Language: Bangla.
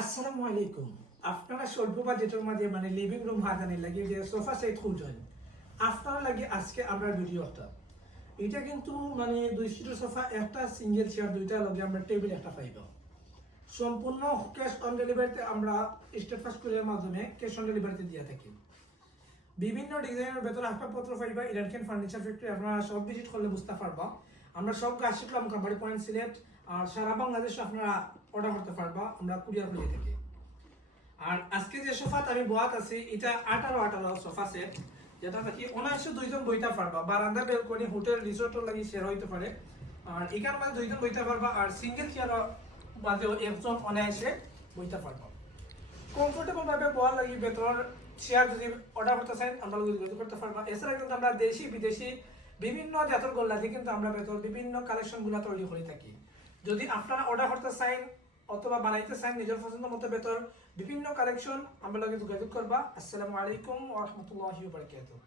আসসালামু আলাইকুম। আপনারা স্বল্প বাজেটের মাঝে মানে লিভিং রুম হাজানি লাগে যে সোফা সেট খুঁজছেন আপনারা লাগে আজকে আমরা ভিডিওটা এটা কিন্তু মানে দুই সিটের সোফা একটা সিঙ্গেল চেয়ার দুইটা লগে আমরা টেবিল একটা পাইব। সম্পূর্ণ ক্যাশ অন ডেলিভারিতে আমরা স্টেট ফাস্ট কুরিয়ার মাধ্যমে ক্যাশ অন ডেলিভারিতে দিয়ে থাকি। বিভিন্ন ডিজাইনের ভেতরে আসবাবপত্র পাইবা ইরানকেন ফার্নিচার ফ্যাক্টরি আপনারা সব ভিজিট করলে বুঝতে পারবা। আমরা সব গাছ শিখলাম কাম্পানি পয়েন্ট সিলেট, আর সারা বাংলাদেশে আপনারা অর্ডার করতে পারবা, আমরা কুরিয়ার করে থাকি আর আজকে যে সোফাত আমি বহাত আছি, এটা আঠারো আঠারো সোফা সেট যেটা নাকি অনায়াসে দুইজন বইতে পারবা। বারান্দা, বেলকনি, হোটেল রিসোর্টের লাগি শেয়ার হইতে পারে। আর এখান মাঝে দুইজন বইতে পারবা, আর সিঙ্গেল চেয়ার মাঝেও একজন অনায়াসে বইতে পারবা। কমফোর্টেবল ভাবে বল লাগি ভেতর চেয়ার যদি অর্ডার করতে চান, আমরা যোগাযোগ করতে পারবা। এছাড়া কিন্তু আমরা দেশি বিদেশি বিভিন্ন জাতের গোল্লা দিয়ে কিন্তু আমরা ভেতর বিভিন্ন কালেকশনগুলা তৈরি করে থাকি। যদি আপনারা অর্ডার করতে চান অথবা বানাইতে চান নিজের পছন্দ মতো বেতর বিভিন্ন কালেকশন আমার লগে যোগাযোগ করবা। আসসালামু আলাইকুম ওয়া রাহমাতুল্লাহি ওয়া বারাকাতুহু।